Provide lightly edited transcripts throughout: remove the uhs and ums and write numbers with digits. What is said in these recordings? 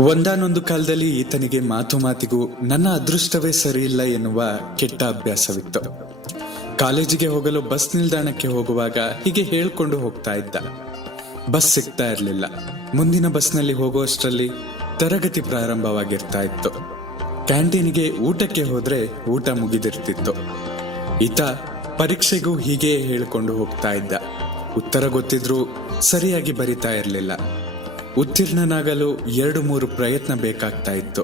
ಒಂದಾನೊಂದು ಕಾಲದಲ್ಲಿ ಈತನಿಗೆ ಮಾತಿಗೂ ನನ್ನ ಅದೃಷ್ಟವೇ ಸರಿಯಿಲ್ಲ ಎನ್ನುವ ಕೆಟ್ಟ ಅಭ್ಯಾಸವಿತ್ತು. ಕಾಲೇಜಿಗೆ ಹೋಗಲು ಬಸ್ ನಿಲ್ದಾಣಕ್ಕೆ ಹೋಗುವಾಗ ಹೀಗೆ ಹೇಳ್ಕೊಂಡು ಹೋಗ್ತಾ ಇದ್ದ. ಬಸ್ ಸಿಗ್ತಾ ಇರಲಿಲ್ಲ. ಮುಂದಿನ ಬಸ್ನಲ್ಲಿ ಹೋಗುವಷ್ಟರಲ್ಲಿ ತರಗತಿ ಪ್ರಾರಂಭವಾಗಿರ್ತಾ ಇತ್ತು. ಕ್ಯಾಂಟೀನಿಗೆ ಊಟಕ್ಕೆ ಹೋದ್ರೆ ಊಟ ಮುಗಿದಿರ್ತಿತ್ತು. ಈತ ಪರೀಕ್ಷೆಗೂ ಹೀಗೆ ಹೇಳಿಕೊಂಡು ಹೋಗ್ತಾ ಇದ್ದ. ಉತ್ತರ ಗೊತ್ತಿದ್ರೂ ಸರಿಯಾಗಿ ಬರಿತಾ ಇರಲಿಲ್ಲ. ಉತ್ತೀರ್ಣನಾಗಲು 2-3 ಪ್ರಯತ್ನ ಬೇಕಾಗ್ತಾ ಇತ್ತು.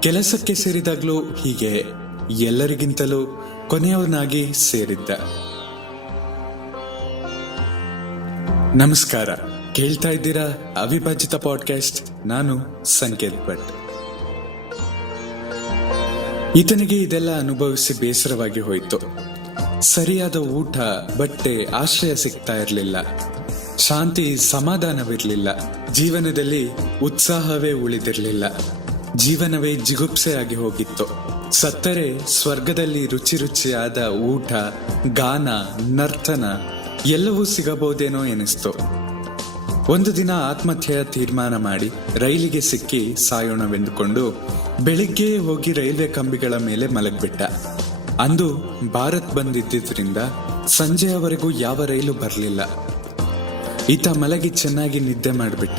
ಕೆಲಸಕ್ಕೆ ಸೇರಿದಾಗ್ಲೂ ಹೀಗೆ ಎಲ್ಲರಿಗಿಂತಲೂ ಕೊನೆಯವನಾಗಿ ಸೇರಿದ್ದ. ನಮಸ್ಕಾರ, ಕೇಳ್ತಾ ಇದ್ದೀರಾ ಅವಿಭಾಜಿತ ಪಾಡ್ಕಾಸ್ಟ್. ನಾನು ಸಂಕೇತ್ ಭಟ್. ಈತನಿಗೆ ಇದೆಲ್ಲ ಅನುಭವಿಸಿ ಬೇಸರವಾಗಿ ಹೋಯಿತು. ಸರಿಯಾದ ಊಟ, ಬಟ್ಟೆ, ಆಶ್ರಯ ಸಿಗ್ತಾ ಇರಲಿಲ್ಲ. ಶಾಂತಿ, ಸಮಾಧಾನವಿರಲಿಲ್ಲ. ಜೀವನದಲ್ಲಿ ಉತ್ಸಾಹವೇ ಉಳಿದಿರಲಿಲ್ಲ. ಜೀವನವೇ ಜಿಗುಪ್ಸೆಯಾಗಿ ಹೋಗಿತ್ತು. ಸತ್ತರೆ ಸ್ವರ್ಗದಲ್ಲಿ ರುಚಿ ರುಚಿಯಾದ ಊಟ, ಗಾನ, ನರ್ತನ ಎಲ್ಲವೂ ಸಿಗಬಹುದೇನೋ ಎನಿಸ್ತು. ಒಂದು ದಿನ ಆತ್ಮಹತ್ಯೆಯ ತೀರ್ಮಾನ ಮಾಡಿ ರೈಲಿಗೆ ಸಿಕ್ಕಿ ಸಾಯೋಣವೆಂದುಕೊಂಡು ಬೆಳಿಗ್ಗೆ ಹೋಗಿ ರೈಲ್ವೆ ಕಂಬಿಗಳ ಮೇಲೆ ಮಲಗ್ಬಿಟ್ಟ. ಅಂದು ಭಾರತ್ ಬಂದಿದ್ದರಿಂದ ಸಂಜೆಯವರೆಗೂ ಯಾವ ರೈಲು ಬರಲಿಲ್ಲ. ಈತ ಮಲಗಿ ಚೆನ್ನಾಗಿ ನಿದ್ದೆ ಮಾಡಿಬಿಟ್ಟ.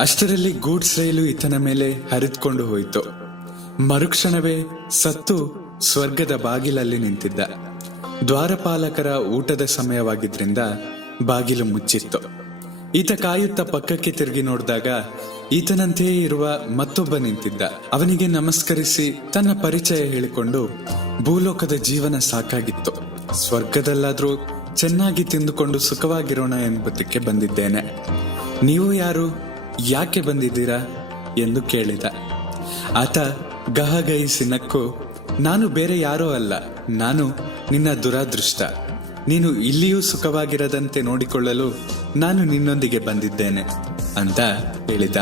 ಅಷ್ಟರಲ್ಲಿ ಗೂಡ್ಸ್ ರೈಲು ಈತನ ಮೇಲೆ ಹರಿದುಕೊಂಡು ಹೋಯಿತು. ಮರುಕ್ಷಣವೇ ಸತ್ತು ಸ್ವರ್ಗದ ಬಾಗಿಲಲ್ಲಿ ನಿಂತಿದ್ದ. ದ್ವಾರಪಾಲಕರ ಊಟದ ಸಮಯವಾಗಿದ್ರಿಂದ ಬಾಗಿಲು ಮುಚ್ಚಿತ್ತು. ಈತ ಕಾಯುತ್ತಾ ಪಕ್ಕಕ್ಕೆ ತಿರುಗಿ ನೋಡಿದಾಗ ಈತನಂತೆಯೇ ಇರುವ ಮತ್ತೊಬ್ಬ ನಿಂತಿದ್ದ. ಅವನಿಗೆ ನಮಸ್ಕರಿಸಿ ತನ್ನ ಪರಿಚಯ ಹೇಳಿಕೊಂಡು, ಭೂಲೋಕದ ಜೀವನ ಸಾಕಾಗಿತ್ತು, ಸ್ವರ್ಗದಲ್ಲಾದ್ರೂ ಚೆನ್ನಾಗಿ ತಿಂದುಕೊಂಡು ಸುಖವಾಗಿರೋಣ ಎಂಬುದಕ್ಕೆ ಬಂದಿದ್ದೇನೆ. ನೀವು ಯಾರು, ಯಾಕೆ ಬಂದಿದ್ದೀರಾ ಎಂದು ಕೇಳಿದ. ಆತ ಗಹಗಹಿಸಿ ನಕ್ಕು, ನಾನು ಬೇರೆ ಯಾರೋ ಅಲ್ಲ, ನಾನು ನಿನ್ನ ದುರಾದೃಷ್ಟ. ನೀನು ಇಲ್ಲಿಯೂ ಸುಖವಾಗಿರದಂತೆ ನೋಡಿಕೊಳ್ಳಲು ನಾನು ನಿನ್ನೊಂದಿಗೆ ಬಂದಿದ್ದೇನೆ ಅಂತ ಹೇಳಿದ.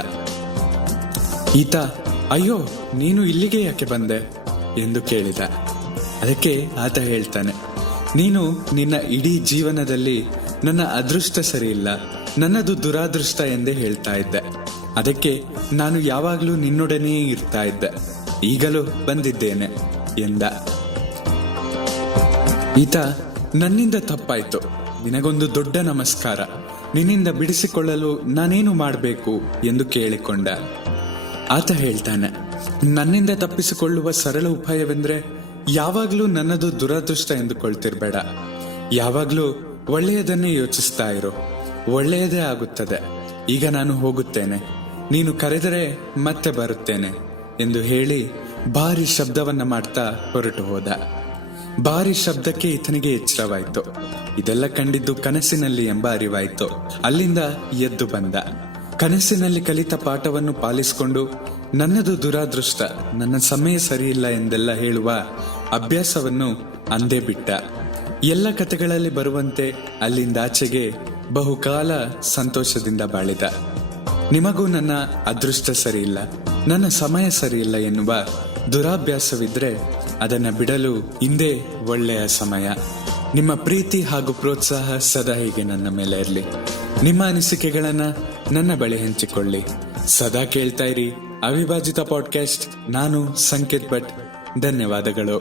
ಈತ, ಅಯ್ಯೋ ನೀನು ಇಲ್ಲಿಗೆ ಯಾಕೆ ಬಂದೆ ಎಂದು ಕೇಳಿದ. ಅದಕ್ಕೆ ಆತ ಹೇಳ್ತಾನೆ, ನೀನು ನಿನ್ನ ಇಡೀ ಜೀವನದಲ್ಲಿ ನನ್ನ ಅದೃಷ್ಟ ಸರಿಯಿಲ್ಲ, ನನ್ನದು ದುರಾದೃಷ್ಟ ಎಂದೇ ಹೇಳ್ತಾ ಇದ್ದೆ. ಅದಕ್ಕೆ ನಾನು ಯಾವಾಗ್ಲೂ ನಿನ್ನೊಡನೆಯೇ ಇರ್ತಾ ಇದ್ದೆ. ಈಗಲೂ ಬಂದಿದ್ದೇನೆ ಎಂದ. ಈತ, ನನ್ನಿಂದ ತಪ್ಪಾಯ್ತು, ನಿನಗೊಂದು ದೊಡ್ಡ ನಮಸ್ಕಾರ. ನಿನ್ನಿಂದ ಬಿಡಿಸಿಕೊಳ್ಳಲು ನಾನೇನು ಮಾಡಬೇಕು ಎಂದು ಕೇಳಿಕೊಂಡ. ಆತ ಹೇಳ್ತಾನೆ, ನನ್ನಿಂದ ತಪ್ಪಿಸಿಕೊಳ್ಳುವ ಸರಳ ಉಪಾಯವೆಂದ್ರೆ ಯಾವಾಗ್ಲೂ ನನ್ನದು ದುರದೃಷ್ಟ ಎಂದುಕೊಳ್ತಿರ್ಬೇಡ. ಯಾವಾಗ್ಲೂ ಒಳ್ಳೆಯದನ್ನೇ ಯೋಚಿಸ್ತಾ ಇರು, ಒಳ್ಳೆಯದೇ ಆಗುತ್ತದೆ. ಈಗ ನಾನು ಹೋಗುತ್ತೇನೆ, ನೀನು ಕರೆದರೆ ಮತ್ತೆ ಬರುತ್ತೇನೆ ಎಂದು ಹೇಳಿ ಭಾರಿ ಶಬ್ದವನ್ನ ಮಾಡ್ತಾ ಹೊರಟು ಹೋದ. ಭಾರಿ ಶಬ್ದಕ್ಕೆ ಈತನಿಗೆ ಎಚ್ಚರವಾಯಿತು. ಇದೆಲ್ಲ ಕಂಡಿದ್ದು ಕನಸಿನಲ್ಲಿ ಎಂಬ ಅರಿವಾಯಿತು. ಅಲ್ಲಿಂದ ಎದ್ದು ಬಂದ. ಕನಸಿನಲ್ಲಿ ಕಲಿತ ಪಾಠವನ್ನು ಪಾಲಿಸಿಕೊಂಡು ನನ್ನದು ದುರಾದೃಷ್ಟ, ನನ್ನ ಸಮಯ ಸರಿಯಿಲ್ಲ ಎಂದೆಲ್ಲ ಹೇಳುವ ಅಭ್ಯಾಸವನ್ನು ಅಂದೇ ಬಿಟ್ಟ. ಎಲ್ಲ ಕಥೆಗಳಲ್ಲಿ ಬರುವಂತೆ ಅಲ್ಲಿಂದಾಚೆಗೆ ಬಹುಕಾಲ ಸಂತೋಷದಿಂದ ಬಾಳಿದ. ನಿಮಗೂ ನನ್ನ ಅದೃಷ್ಟ ಸರಿಯಿಲ್ಲ, ನನ್ನ ಸಮಯ ಸರಿಯಿಲ್ಲ ಎನ್ನುವ ದುರಾಭ್ಯಾಸವಿದ್ರೆ ಅದನ್ನ ಬಿಡಲು ಇಂದೇ ಒಳ್ಳೆಯ ಸಮಯ. ನಿಮ್ಮ ಪ್ರೀತಿ ಹಾಗೂ ಪ್ರೋತ್ಸಾಹ ಸದಾ ಹೀಗೆ ನನ್ನ ಮೇಲೆ ಇರಲಿ. ನಿಮ್ಮ ಅನಿಸಿಕೆಗಳನ್ನ ನನ್ನ ಬಳಿ ಹಂಚಿಕೊಳ್ಳಿ. ಸದಾ ಕೇಳ್ತಾ ಇರಿ ಅವಿಭಾಜಿತ ಪಾಡ್ಕಾಸ್ಟ್. ನಾನು ಸಂಕೇತ್ ಭಟ್. ಧನ್ಯವಾದಗಳು.